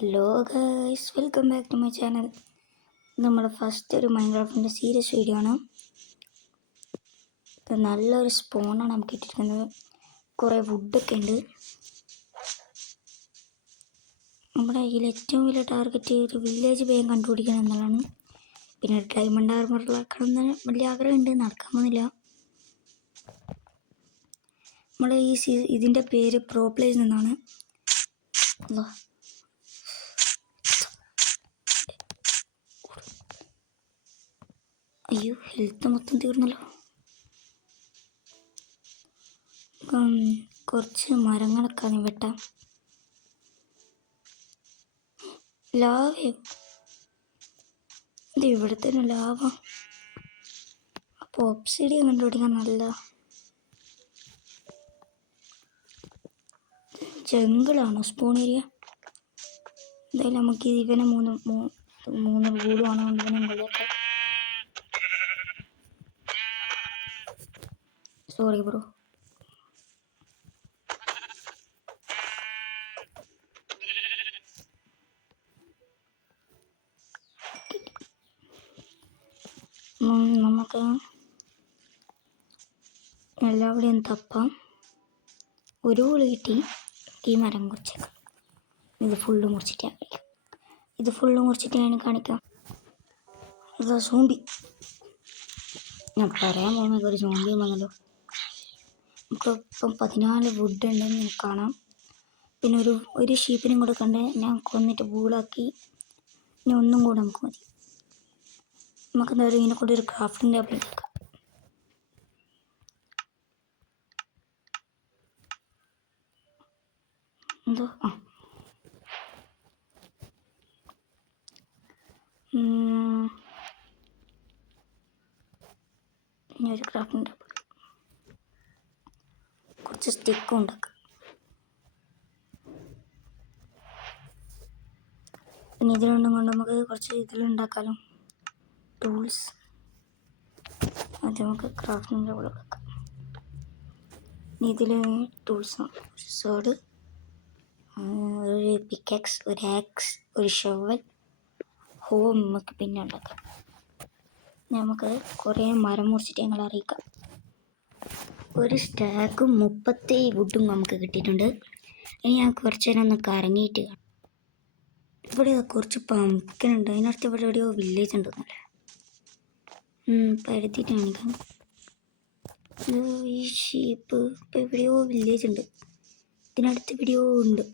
Hello guys, welcome back to my channel. നമ്മുടെ first ഒരു മൈൻക്രാഫ്റ്റിൻ്റെ സീരിയസ് വീഡിയോ ആണ്. നല്ലൊരു സ്പോണാണ് നമുക്ക് ഇട്ടിരിക്കുന്നത്. കുറേ വുഡൊക്കെ ഉണ്ട്. നമ്മുടെ കയ്യിൽ ഏറ്റവും വലിയ ടാർഗറ്റ് ഒരു വില്ലേജ് വേഗം കണ്ടുപിടിക്കണം എന്നുള്ളതാണ്. പിന്നെ ഡയമണ്ട് ആർമറിലാക്കണം എന്ന് വലിയ ആഗ്രഹമുണ്ട്, നടക്കാൻ പോകുന്നില്ല. നമ്മുടെ ഇതിൻ്റെ പേര് പ്രോ പ്ലേസ് എന്നാണ്. അയ്യോ, ഹെൽത്ത് മൊത്തം തീർന്നല്ലോ. കുറച്ച് മരങ്ങളൊക്കെ വെട്ടാം. ലാവയോ? ഇത് ഇവിടെ തന്നെ ലാവ. അപ്പോൾ ഒബ്സിഡിയൻ കണ്ടുപിടിക്കാൻ നല്ല ജംഗിളാണോ സ്പോൺ ഏരിയ? എന്തായാലും നമുക്ക് ഇവനെ മൂന്ന് വീടുമാണ് ഇവനെ മുകളിലേക്ക്. Sorry bro. നമുക്ക് എല്ലാവിടെയും തപ്പാം. ഒരു കുളി കിട്ടി. ഈ മരം മുറിച്ചേക്കാം. ഇത് ഫുള്ള് മുറിച്ചിട്ടാണ് കാണിക്കാം. ഞാൻ കാണിക്കാം. ഇതാ സോംബി. ഞാൻ പറയാൻ പോകുന്നത് ഒരു സോംബി വന്നല്ലോ. നമുക്കിപ്പം 14 വുഡ് ഉണ്ടെന്ന് കാണാം. പിന്നെ ഒരു ഷീപ്പിനും കൂടെ കണ്ട് ഞാൻ കൊന്നിട്ട് ബൂളാക്കി. ഇനി ഒന്നും കൂടെ നമുക്ക് മതി. നമുക്ക് എന്തായാലും ഇതിനെ കൂടെ ഒരു ക്രാഫ്റ്റിംഗ് ടേബിൾ എടുക്കാം. എന്തോ ഇനി ഒരു ക്രാഫ്റ്റിംഗ് ടേബിൾ, കുറച്ച് സ്റ്റിക്കും ഉണ്ടാക്കാം. പിന്നെ ഇതിലുണ്ടും കൊണ്ട് നമുക്ക് കുറച്ച് ഇതിലുണ്ടാക്കാമല്ലോ ടൂൾസ്. അത് നമുക്ക് ക്രാഫ്റ്റിംഗ് ടേബിൾ വെക്കാം. ഇതിൽ ടൂൾസ് സോഡ്, ഒരു പിക്കാക്സ്, ഒരു ആക്സ്, ഒരു ഷവൽ, ഹോം നമുക്ക് പിന്നെ ഉണ്ടാക്കാം. നമുക്ക് കുറേ മരം മുറിച്ചിട്ട് ഞങ്ങൾ അറിയിക്കാം. ഒരു സ്റ്റാക്കും 30 വുഡും നമുക്ക് കിട്ടിയിട്ടുണ്ട്. ഇനി ഞാൻ കുറച്ച് നേരം ഒന്ന് കറങ്ങിയിട്ട് കാണാം. ഇവിടെ കുറച്ച് പമ്പിൻ ഉണ്ട്. അതിനടുത്ത് ഇവിടെ എവിടെയോ വില്ലേജ് ഉണ്ടെന്നല്ലേ. പരുത്തിയിട്ട് കാണിക്കാം. ഈ ഷീപ്പ് ഇപ്പം എവിടെയോ വില്ലേജ് ഉണ്ട്. ഇതിനടുത്ത് എവിടെയോ ഉണ്ട്.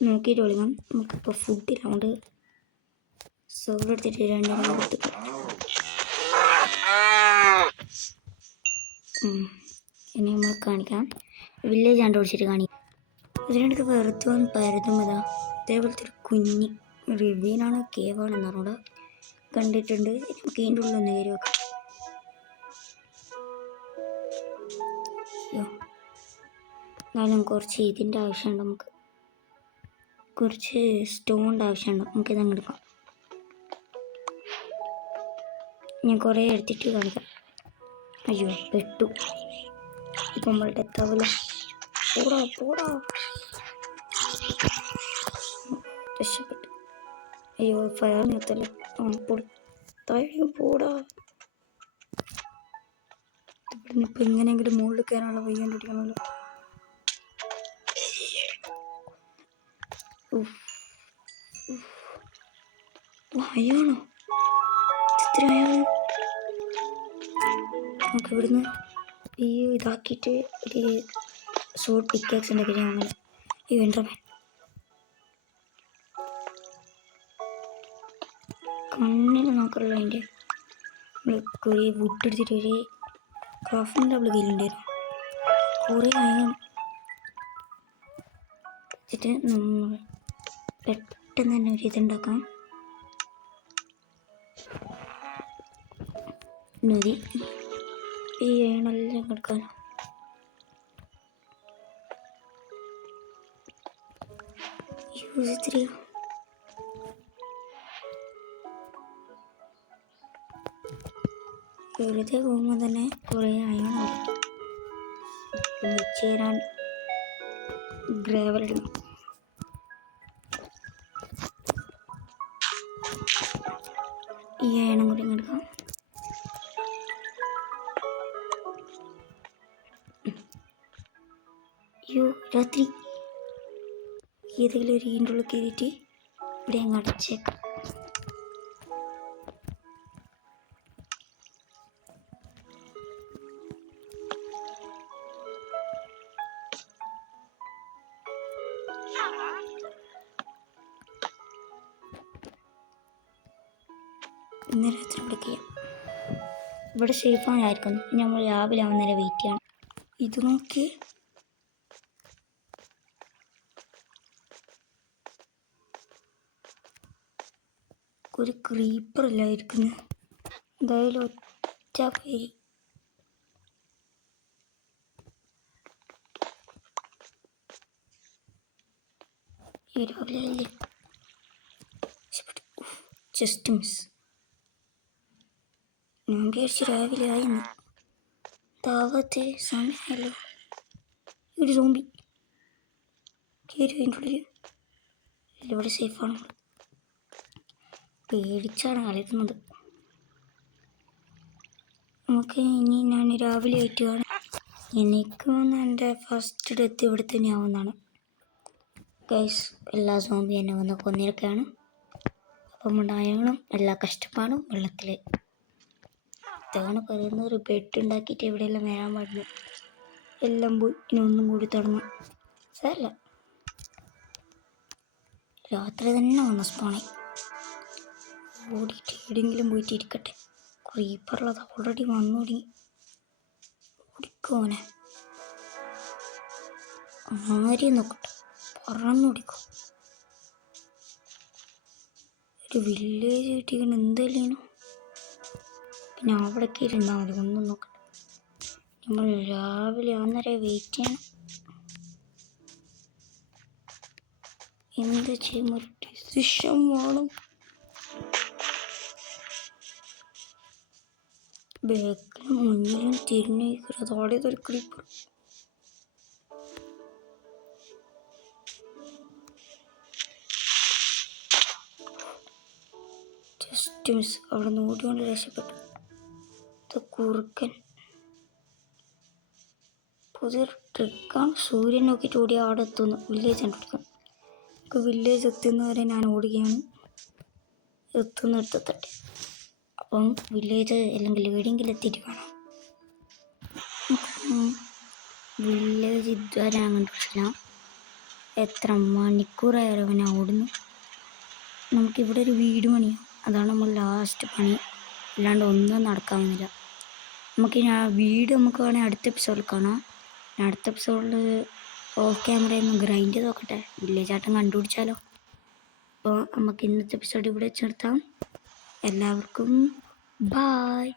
നോക്കിയിട്ട് വിളിക്കാം. നമുക്കിപ്പോൾ ഫുഡ് ഇല്ലാണ്ട് സോഡ് എടുത്തിട്ട് 2 കൊടുത്തു. ഇനി നമ്മൾ കാണിക്കാം. വില്ലേജ് കണ്ടുപിടിച്ചിട്ട് കാണിക്കാം. ഇതിനിടയ്ക്ക് വെറുതെ വന്ന് പരതുമതാ. അതേപോലത്തെ ഒരു കുഞ്ഞി റിവ്യൂനാണ് കേവാണെന്ന് പറഞ്ഞോട് കണ്ടിട്ടുണ്ട്. നമുക്ക് ഇതിൻ്റെ ഉള്ളിൽ ഒന്ന് കയറി വെക്കാം. എന്നാലും കുറച്ച് ഇതിൻ്റെ ആവശ്യമുണ്ട്. നമുക്ക് കുറച്ച് സ്റ്റോണിൻ്റെ ആവശ്യമുണ്ട്. നമുക്കിത് അങ്ങ് എടുക്കാം. ഞാൻ കുറേ എടുത്തിട്ട് കാണിക്കാം. അയ്യോ, പെട്ടു. ഇപ്പം നമ്മളുടെ എത്താവില്ല. പോടാ രക്ഷപ്പെട്ടു. അയ്യോ, ഫയർ നിർത്തല്ലോ. പോടാ. ഇപ്പം എങ്ങനെയെങ്കിലും മുകളിൽ കയറാനുള്ള വഴി കണ്ടുപിടിക്കണമല്ലോ. അയാണോ? ഇത്രയാണോ? നമുക്ക് ഇവിടുന്ന് ഈ ഇതാക്കിയിട്ട് ഒരു സോഡ് പിക്കാക്സ് ഉണ്ടാക്കി അങ്ങനെ ഈ വെണ്ടർമാൻ കണ്ണിന് നോക്കറുള്ള അതിൻ്റെ നമ്മൾ കുറേ വുഡ് എടുത്തിട്ട് ഒരു ക്രാഫ്റ്റിംഗ് ടേബിൾ കയ്യിലുണ്ടായിരുന്നു. കുറേ ആയം വെച്ചിട്ട് നമ്മൾ പെട്ടെന്ന് തന്നെ ഒരു ഇതുണ്ടാക്കാം. നദി ഈ അയണെല്ലാം കിടക്കാനോ. യൂസ് ഇത്തിരി വെറുതെ പോകുമ്പോൾ തന്നെ കുറേ അയൺ വെച്ച് തരാൻ ഗ്രാവൽ ഇടണം. ഈ അയണം കൂടി എടുക്കാം. അയ്യോ രാത്രി ഏതെങ്കിലും ഒരു ഈൻ്റെ ഉള്ളിൽ കയറിയിട്ട് ഇവിടെ അങ്ങ് അടച്ചേക്കാം. ഇന്നലെ രാത്രി ഇവിടെ ചെയ്യാം. ഇവിടെ സേഫായിരിക്കുന്നു. നമ്മൾ രാവിലെ ആവുന്നേരം വെയിറ്റ് ചെയ്യണം. ഇത് നോക്കി ഒരു ക്രീപ്പറല്ല ഇരിക്കുന്നത്. എന്തായാലും ഒറ്റ പേര് ഈ രാവിലെ അല്ലേ ജസ്റ്റ് മിസ്. ഞാൻ വിചാരിച്ചു രാവിലെ ആയിരുന്നു. താവത്തെ സമയമല്ലോ. ഒരു സോംബി കയറി അതിൻ്റെ ഉള്ളിൽ. ഇവിടെ സേഫാണ്. പേടിച്ചാണ് കളിക്കുന്നത്. നമുക്ക് ഇനി ഞാൻ രാവിലെ ആയിട്ട് കാണാം. എനിക്ക് വന്ന് എൻ്റെ ഫസ്റ്റ് ഡെത്ത് ഇവിടെ തന്നെ ആവുന്നതാണ്. ഗൈസ് എല്ലാ സോംബി എന്നെ വന്ന് കൊന്നിരിക്കുകയാണ്. അപ്പം ഉണ്ടായണം എല്ലാ കഷ്ടപ്പാടും വെള്ളത്തിൽ. ഇതാണ് പറയുന്നത്, ഒരു ബെഡ് ഉണ്ടാക്കിയിട്ട് എവിടെയെല്ലാം വരാൻ പാടില്ല. എല്ലാം പോയി. ഇനി ഒന്നും കൂടി തുടങ്ങാം. സാരല്ല, രാത്രി തന്നെ വന്ന സ്പോണായി. ഓടിയിട്ട് എവിടെയെങ്കിലും പോയിട്ട് ഇരിക്കട്ടെ. ക്രീപ്പറുള്ളത് ഓൾറെഡി വന്നു തുടങ്ങി. ഓടിക്കോനെ ആരെയും നോക്കട്ടെ, പറന്നോടിക്കോ. ഒരു വില്ലേജ് കിട്ടിക്കണം എന്തായാലും. പിന്നെ അവിടേക്ക് ഇരുന്നാൽ മതി, ഒന്നും നോക്കട്ടെ. നമ്മൾ രാവിലെ അന്നേരം വെയിറ്റ് ചെയ്യണം. എന്ത് ചെയ്യുമ്പോൾ ഒരു ഡിസിഷൻ വേണം. ബാക്കിലും മുന്നിലും തിരിഞ്ഞിരിക്കുന്നത് അതോടെ ഒരു ക്രീപ്പർ. Just miss. അവിടെ നിന്ന് ഓടിക്കൊണ്ട് രക്ഷപ്പെട്ടു. ഇത് കുറുക്കൻ. പുതിയൊരു ട്രിക്കാണ്. സൂര്യൻ നോക്കിയിട്ട് ഓടി അവിടെ എത്തുന്നു. വില്ലേജ് കണ്ടുപിടിക്കും. നമുക്ക് വില്ലേജ് എത്തുന്നവരെ ഞാൻ ഓടുകയാണ്. എത്തുന്നിടത്തട്ടെ. അപ്പം വില്ലേജ് അല്ലെങ്കിൽ എവിടെയെങ്കിലും എത്തിയിട്ട് കാണാം. വില്ലേജ് ഇതുവരെ ഞാൻ കണ്ടുപിടിച്ചില്ല. എത്ര മണിക്കൂറായാലും ഞാൻ ഓടുന്നു. നമുക്കിവിടെ ഒരു വീട് പണിയാം. അതാണ് നമ്മൾ ലാസ്റ്റ് പണി. അല്ലാണ്ട് ഒന്നും നടക്കാവുന്നില്ല. നമുക്ക് ആ വീട് നമുക്ക് വേണമെങ്കിൽ അടുത്ത എപ്പിസോഡിൽ കാണാം. അടുത്ത എപ്പിസോഡിൽ ഓഫ് ക്യാമറയിൽ നിന്ന് ഗ്രൈൻഡ് ചെയ്ത് നോക്കട്ടെ. വില്ലേജ് ആട്ടം കണ്ടുപിടിച്ചാലോ. അപ്പോൾ നമുക്ക് ഇന്നത്തെ എപ്പിസോഡ് ഇവിടെ വെച്ച് നിർത്താം. എല്ലാവർക്കും ബായ്.